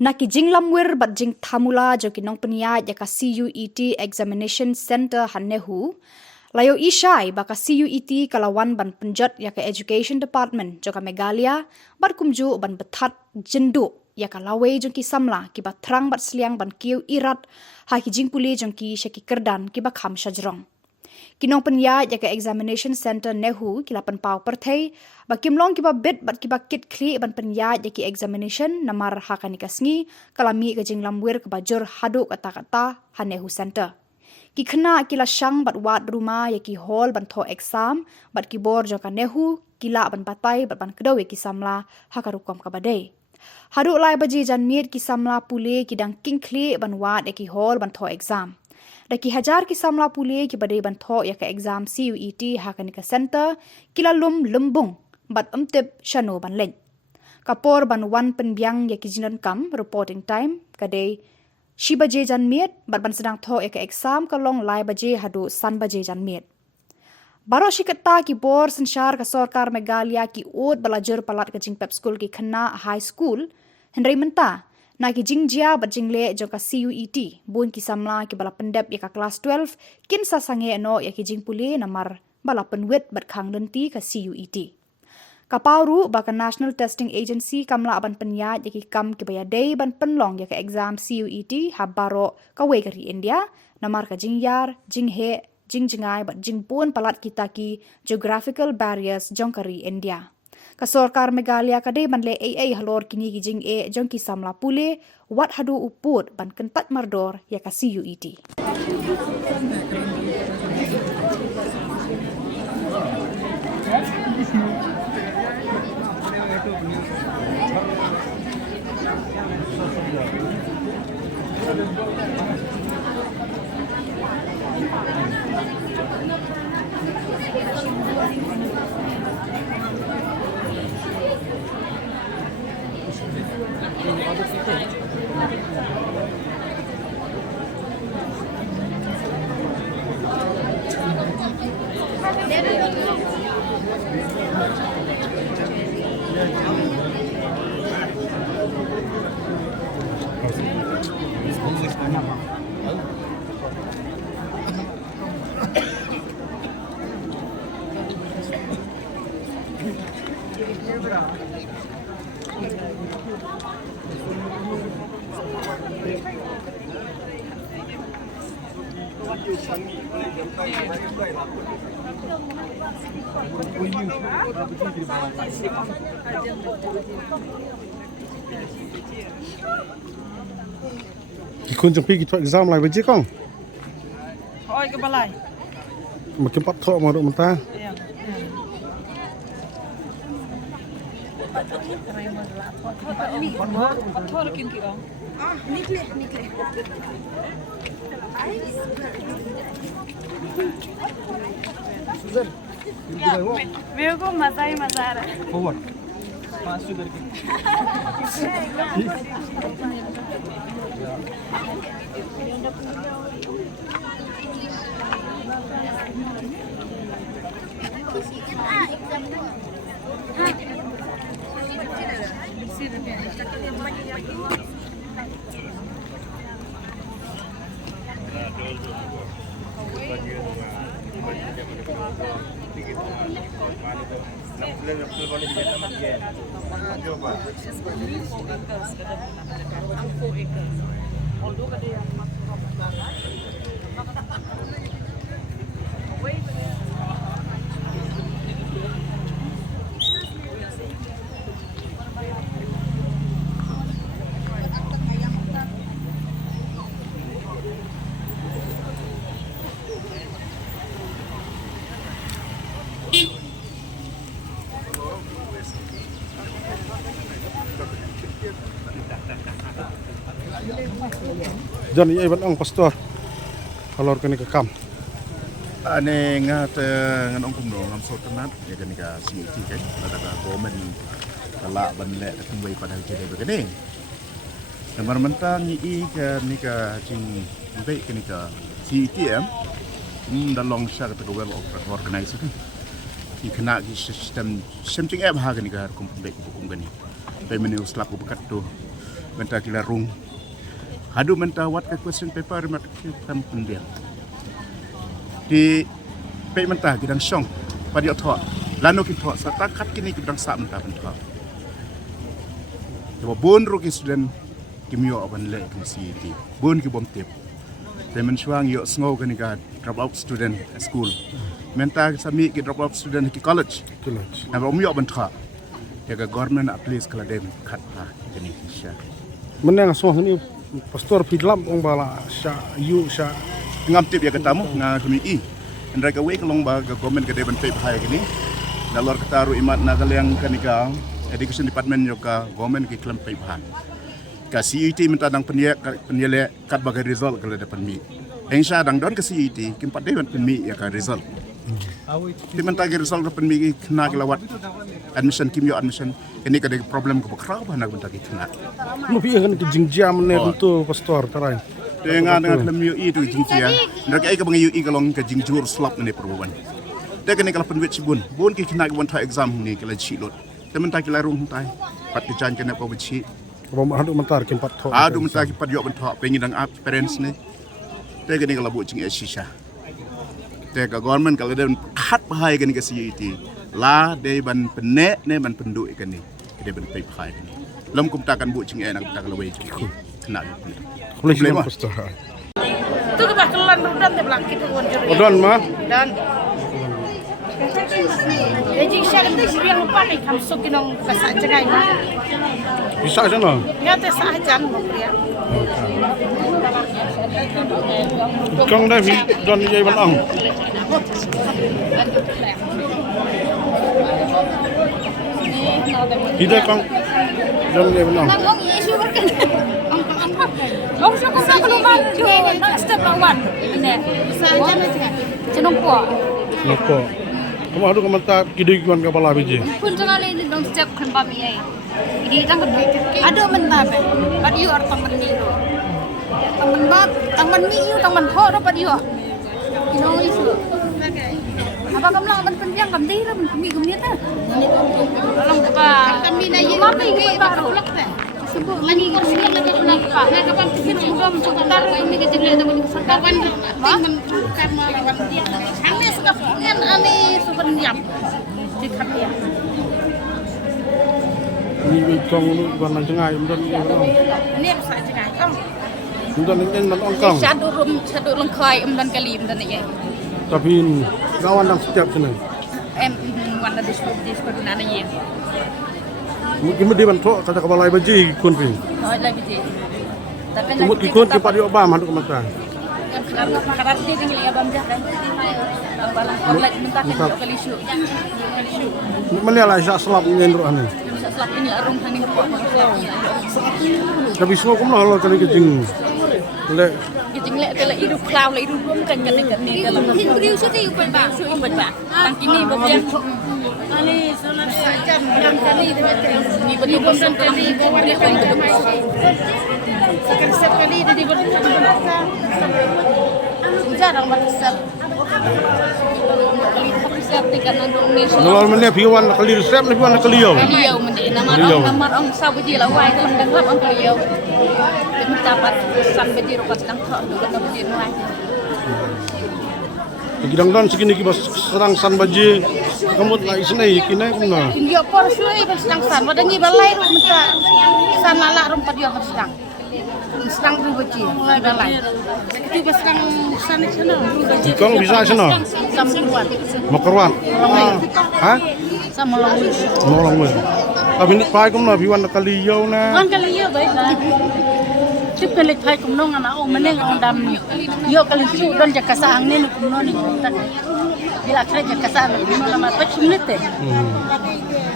Naki jinglamwir bat jing thamula jo kinong penia jaka CUET Examination Center hannehu. Layo ishai baka CUET kalawan ban penjat yaka Education Department joka Megalia bat kumju ban bethat jendu yaka lawe jongki samla kiba terang bat seliang ban kiu irat haki jingpuli jongki shaki kerdan kiba kham shajrong. Kinong penya yaka Examination Center nehu kilapan pau perthei bakimlong kiba bit bat kiba kit kli ban penya yaki examination namar hakani kasngi kalami ka jinglamwir kebajur hadu kata-kata hanehu center. Ki khna kila shang bat wat rumah yaki hall ban tho exam bat kibor joka nehu kila ban patai bat ban kedaw yaki samla hakarukom kabadai. Hadu lai baji janmir ki samla pule kidang kingkli ban wat yaki hall ban tho exam. Daki hajar ki samla pule ki badai ban tho yaka exam CUET hakanika center kila lum lembung bat umtip shano ban leng. Kapor ban wan penbiang yaki jinan kam reporting time kadai shi baje janmiet bat ban sedang tho yaka exam kalong lai baje hadu san baje janmiet. Baro shi kata ki bor sensyar ka sorkar Megalia ki od belajar palat ke jing pep school ki khana high school Henry menta na ki jingjia bat jingle joka CUET bun ki samla ki bala pendep yaka kelas 12 kin sasange no yaki jingpuli namar bala penwet bat khang lenti ka CUET. Kapauru baka National Testing Agency kamla aban penya yaki kam ki baya day ban penlong yaka exam CUET habaro ka wegari India namar ka jingyar jinghe jingjingai bat jingpun palat kita ki geographical barriers jongkari India. Ka sorkar Megalia kadai ban le AA halor kini ki jing e jongki samla pule wat hadu uput ban kentat mardor ya ka CUET. Kun jong pi ki exam lai baje kong Oi ke balai. makin pat tho ma do menta Ya. Patho kin ki bang. निकले मेरे को मजा ही मजा आ रहा है. forward John ye ban ang pastor halor kani ka kam ane ngat ngan ong kumno ngam so tenat ya kan ka CUET kan ada ka komen kala ban le ka tumbai pada jede begini gambar mentang ni ka ni ka jing bai kan ka CUET dalong sya ka well organized ki kena ki system something app ha kan ka kum bai kum gani bai menu slap bekat tu Menta kila rung. Hadu menta wat ke question paper mat kita pendiam. Di pe menta gidang syong pada thot. Lano ki thot sa takat kini gidang sa menta menta. Coba bon ro ki student kimyo aban le ki CET. Bon ki bom tip. Temen suang yo sngo kan ga drop out student school. Menta sami ki drop out student ki college. College. Na bom yo aban tha. Ya ga government at least kala dem khat ha kini sya. Menang soh ni pastor fidlam ong bala sya yu sya Ngam tip ya katamu nga kami Andra ka wek long ba ga government ka dem pay hai kini. Dalor kataru imat na kalyang kanika education department yo ka government ki klam pay hai. Ka CET minta dang penyele kat bagai result kala depan mi. Engsha dang don ka CET kim pat depan mi ya ka result. Ti minta ki result depan mi kena kelawat admission kim yo admission ini kada problem ko bakra ba nak minta ki kena. lu pi kan ke jingjia mene tu pastor tarai Dengan kelam yo itu jingkia. Ndak ai ka bang yo i kalong ka jingjur slap ni perbuan. Te kene kala penwit sibun. Bun ki kena wan tha exam ni kala chilot. Te minta ki larung tai. Pat ki jan kena pa bichi. bom hadu mentar kin pat tho Adu minta ki pat yo ban tha pengi dang up parents ni. Te kene kala bu jing shisha. Te ka government kala den khat bahai kene ka CET. La de ban pene ne ban pendu kene. Ke ban pai bahai kene. Lam kum takan bu jing nak tak kala wei jing. Kena ni. boleh sih pastor Tu ke bakalan rudan te belak kita wan juri. odon ma Dan jadi syarat tu sih yang lupa ni kamu sokinong kasak cerai na. bisa sana Ngate sahajan mo priya. kong dah vi don ye ban ong ida kong don ye ban ong Ngong isu kan. Ngong siya ko sa kalumang jo step lawan. Ini. Saja cenong po. noko kamu hadu komentar kidui kuan kapala biji Pun jangan ini dong step kan bami ai. Ini tang kan. Ada mentar. Pad yu ar taman ni do. Taman bat, taman mi yu taman ho do pad yu. Ngong isu. Apa kamu lang man penjang kam dai ram mi gum ni ta. Tolong pa. Kami na yu mami yu baru. Sebut lagi kan sini lagi kenapa? Nah, kapan pikir juga sebentar ini kejadian dengan kapan dengan karena lawan dia. Kami sudah pengen ani sebenarnya di kami. ni kong ban nang cengai don ye ban ong Ini bisa aja kan. don nyen ban ong kong Satu lengkai dan kali dan ya. tapi gawan nang setiap sana Warna disebut nana ya. mungkin dia ban tho kata kapala biji kun pi Oh lagi je. Tapi Tumut kikun ki pat yo ba hadu komentar karena makanan dia tinggal ya bamjah kan. Balang online minta kan kali isu. Mana lah isa selap nyen ro ane Selap ini arung hangin kuat. tapi semua kumlah lo kali kejing le Kita ngeliat kalau hidup klau lah hidup bukan kan ni dalam hidup sudah hidup bang, sudah hidup bang. Tang kini bagian Ali solat sajan yang kali ni betul bosan kali dia kan betul. sekarang setiap kali dia berbicara. Jarang berbicara. Kali tapi siap tekan andong ni. nolol mene piwan kali resep ni piwan kali yo Beliau mende namar ang sabu ji lawai dalam denglap ang beliau. Dapat pesan biji rokas dang thok dengan biji nuai. gidang don segini ki bas serang san baji kamu lai senai kini kumna Dia por suai bersedang san. Wadani balai ru minta san lala rumpat dia bersedang. Sedang berubaji mulai balai. Itu bersedang san sana berubaji. kong bisa sana Sama keluar. makarwan ha Sama lalu. nolong we tapi ni pai kumna piwan kali yo na Kan kali ya baik lah. Cip kali thai kumnong ana o meneng ang dam ni. Yo kali su don jaka saang ni kumnong ni kita. Bila kare jaka saang ni malam apa cumlit te.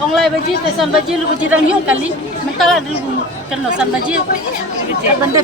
Ong lai baji te san baji lu baji rang yo kali. Mentala dulu kan san baji. Benda